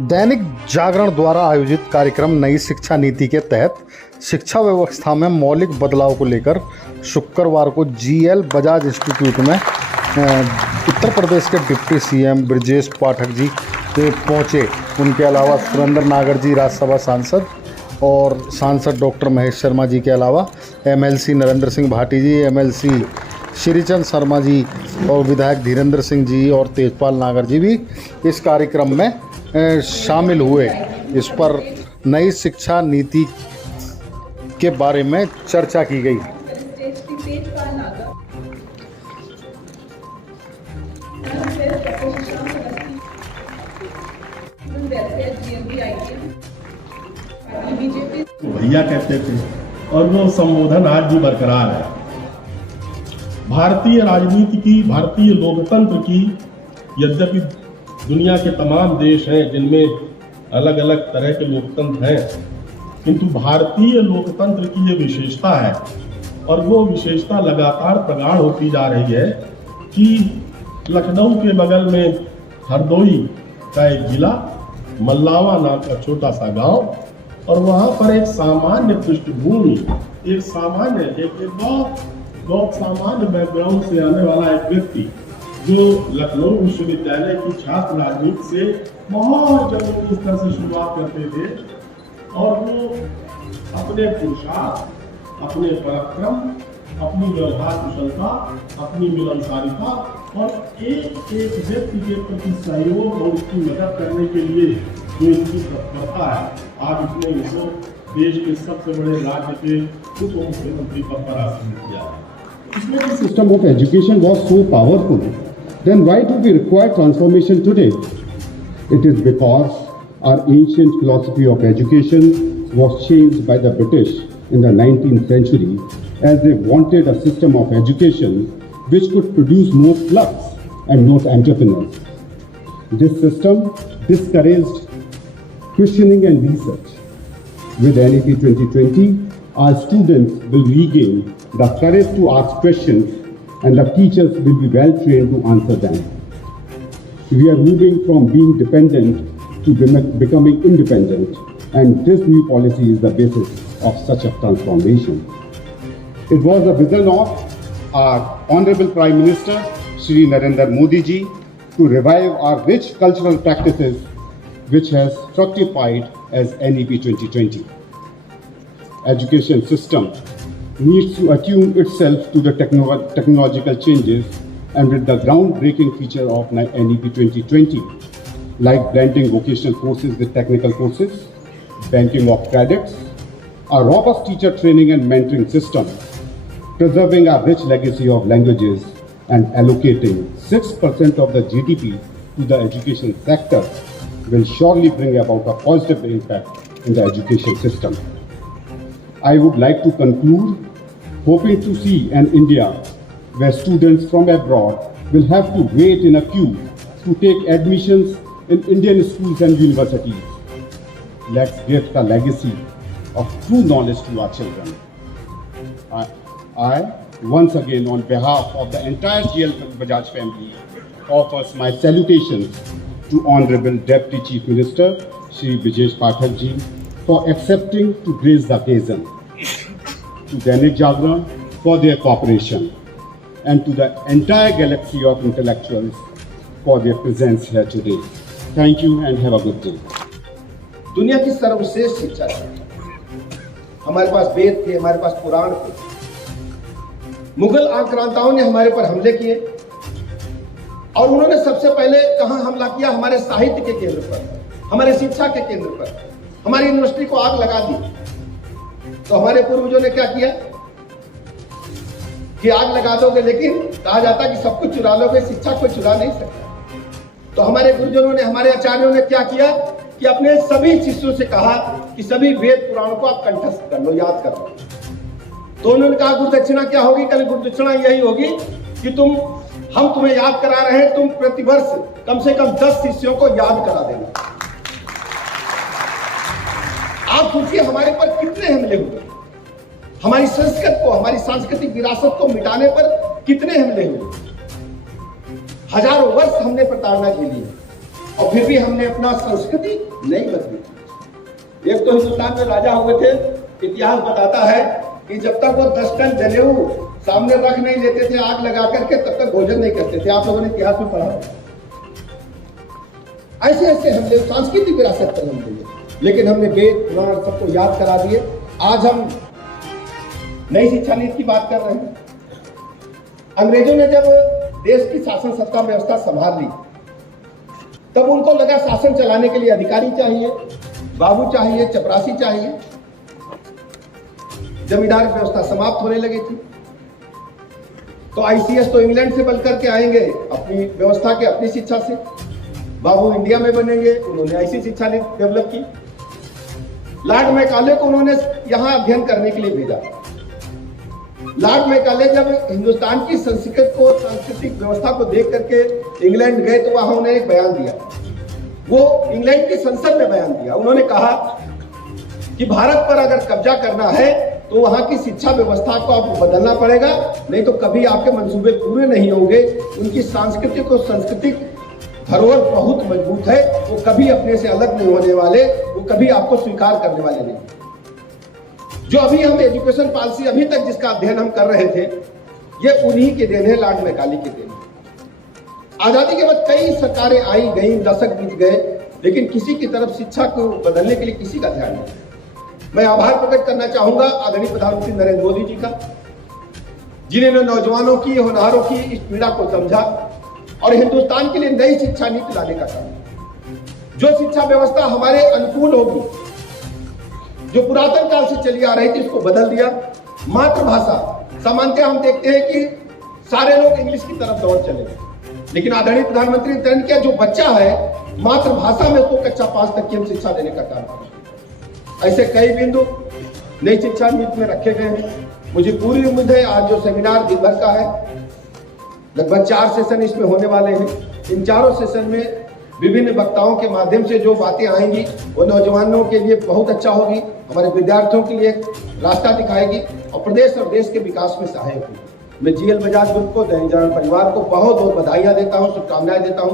दैनिक जागरण द्वारा आयोजित कार्यक्रम नई शिक्षा नीति के तहत शिक्षा व्यवस्था में मौलिक बदलाव को लेकर शुक्रवार को जीएल बजाज इंस्टीट्यूट में उत्तर प्रदेश के डिप्टी सीएम ब्रजेश पाठक जी पहुंचे। उनके अलावा सुरेंद्र नागर जी राज्यसभा सांसद और सांसद डॉक्टर महेश शर्मा जी के अलावा एमएलसी नरेंद्र सिंह भाटी जी, एमएलसी श्रीचंद शर्मा जी और विधायक धीरेन्द्र सिंह जी और तेजपाल नागर जी भी इस कार्यक्रम में शामिल हुए। इस पर नई शिक्षा नीति के बारे में चर्चा की गई। भैया कहते थे और वो संबोधन आज भी बरकरार है। भारतीय राजनीति की, भारतीय लोकतंत्र की, यद्यपि दुनिया के तमाम देश हैं जिनमें अलग अलग तरह के लोकतंत्र हैं, किंतु भारतीय लोकतंत्र की ये विशेषता है और वो विशेषता लगातार प्रगाढ़ होती जा रही है कि लखनऊ के बगल में हरदोई का एक जिला, मल्लावा नाम का छोटा सा गांव, और वहाँ पर एक सामान्य पृष्ठभूमि, एक बहुत सामान्य बैकग्राउंड से आने वाला एक व्यक्ति जो लखनऊ विश्वविद्यालय की छात्र राजनीति से बहुत जरूरी स्तर से शुरुआत करते थे और वो अपने पुरुषार्थ, अपने पराक्रम, अपनी व्यवहार कुशलता, अपनी मिलनसारिता और एक एक व्यक्ति के प्रति सहयोग और उसकी मदद करने के लिए जो इसकी तत्परता है, आज उसने इसको देश के सबसे बड़े राज्य के उप मुख्यमंत्री पद पर आसीन किया है। If the system of education was so powerful, then why do we require transformation today? It is because our ancient philosophy of education was changed by the British in the 19th century as they wanted a system of education which could produce more clerks and not entrepreneurs. This system discouraged questioning and research. With NEP 2020, our students will regain the courage to ask questions and the teachers will be well trained to answer them. We are moving from being dependent to becoming independent, and this new policy is the basis of such a transformation. It was the vision of our Honorable Prime Minister, Shri Narendra Modi ji, to revive our rich cultural practices which has fructified as NEP 2020. Education system needs to attune itself to the technological changes, and with the groundbreaking feature of NEP 2020, like blending vocational courses with technical courses, banking of credits, a robust teacher training and mentoring system, preserving our rich legacy of languages, and allocating 6% of the GDP to the education sector will surely bring about a positive impact in the education system. I would like to conclude hoping to see an India where students from abroad will have to wait in a queue to take admissions in Indian schools and universities. Let's give the legacy of true knowledge to our children. I once again, on behalf of the entire GL Bajaj family, offers my salutations to Honorable Deputy Chief Minister Shri Brijesh Pathak ji for accepting to grace the occasion, to Dainik Jagran for their cooperation, and to the entire galaxy of intellectuals for their presence here today. Thank you and have a good day. दुनिया की सर्वश्रेष्ठ शिक्षा थी। हमारे पास वेद थे, हमारे पास पुराण थे। मुगल आक्रांताओं ने हमारे पर हमले किए और उन्होंने सबसे पहले कहां हमला किया? हमारे साहित्य के केंद्र पर, हमारे शिक्षा के केंद्र पर, हमारी यूनिवर्सिटी को आग लगा दी। तो हमारे पूर्वजों ने क्या किया कि आग लगा दोगे, लेकिन कहा जाता कि सब कुछ चुरा लोगे, शिक्षा को चुरा नहीं सकता। तो हमारे गुरुजनों ने, हमारे आचार्यों ने क्या किया कि अपने सभी शिष्यों से कहा कि सभी वेद पुराणों को आप कंठस्थ कर लो, याद कर लो। तो उन्होंने कहा गुरुदक्षिणा क्या होगी? कल गुरुदक्षिणा यही होगी कि हम तुम्हें याद करा रहे हैं, तुम प्रतिवर्ष कम से कम 10 शिष्यों को याद करा देना। आप सोचिए हमारे पर कितने हमले हुए, हमारी संस्कृत को, हमारी सांस्कृतिक विरासत को मिटाने पर कितने हमले हुए। हजारों वर्ष हमने प्रताड़ना झेली है। और फिर भी हमने अपना संस्कृति नहीं बदली। एक तो हिंदुस्तान में राजा हुए थे, इतिहास बताता है कि जब तक वो 10 टन जनेऊ सामने रख नहीं लेते थे आग लगा करके, तब तक भोजन नहीं करते थे। आप लोगों ने इतिहास में पढ़ा। ऐसे ऐसे हमने सांस्कृतिक विरासत पर हम दिए, लेकिन हमने वेद पुराण सबको याद करा दिए। आज हम नई शिक्षा नीति की बात कर रहे हैं। अंग्रेजों ने जब देश की शासन सत्ता व्यवस्था संभाल ली, तब उनको लगा शासन चलाने के लिए अधिकारी चाहिए, बाबू चाहिए, चपरासी चाहिए। जमींदार व्यवस्था समाप्त होने लगी थी। तो आईसीएस तो इंग्लैंड से बन करके आएंगे अपनी व्यवस्था के, अपनी शिक्षा से। बाबू इंडिया में बनेंगे, उन्होंने ऐसी शिक्षा डेवलप की। लॉर्ड मैकाले को उन्होंने यहां अध्ययन करने के लिए भेजा। लॉर्ड मैकाले जब हिंदुस्तान की संस्कृत को, सांस्कृतिक व्यवस्था को देख करके इंग्लैंड गए, तो वहां उन्होंने एक बयान दिया। वो इंग्लैंड की संसद में बयान दिया। उन्होंने कहा कि भारत पर अगर कब्जा करना है तो वहां की शिक्षा व्यवस्था को आपको बदलना पड़ेगा, नहीं तो कभी आपके मंसूबे पूरे नहीं होंगे। उनकी सांस्कृतिक और सांस्कृतिक धरोहर बहुत मजबूत है, वो कभी अपने से अलग नहीं होने वाले, वो कभी आपको स्वीकार करने वाले नहीं। जो अभी हम एजुकेशन पॉलिसी अभी तक जिसका अध्ययन हम कर रहे थे, ये उन्हीं के देन है, लॉर्ड मैकाले के देन। आजादी के बाद कई सरकारें आई गई, दशक बीत गए, लेकिन किसी की तरफ शिक्षा को बदलने के लिए किसी का ध्यान नहीं। मैं आभार प्रकट करना चाहूंगा आदरणीय प्रधानमंत्री नरेंद्र मोदी जी का, जिन्होंने नौजवानों की, होनहारों की इस पीड़ा को समझा और हिंदुस्तान के लिए नई शिक्षा नीति लाने का काम। जो शिक्षा व्यवस्था हमारे अनुकूल होगी, जो पुरातन काल से चली आ रही थी, उसको बदल दिया। मातृभाषा, सामान्यतः हम देखते हैं कि सारे लोग इंग्लिश की तरफ दौड़ चले गए, लेकिन आदरणीय प्रधानमंत्री ने क्या, जो बच्चा है मातृभाषा में उसको कक्षा 5 तक की हम शिक्षा देने का काम करें। ऐसे कई बिंदु नई शिक्षा नीति में रखे गए हैं। मुझे पूरी उम्मीद है आज जो सेमिनार दिन भर का है, लगभग 4 सेशन इसमें होने वाले हैं। इन चारों सेशन में विभिन्न वक्ताओं के माध्यम से जो बातें आएंगी वो नौजवानों के लिए बहुत अच्छा होगी, हमारे विद्यार्थियों के लिए रास्ता दिखाएगी और प्रदेश और देश के विकास में सहायक होगी। मैं जीएल बजाज ग्रुप को, दैनिक जागरण परिवार को बहुत बहुत बधाइयां देता हूं, शुभकामनाएं देता हूं।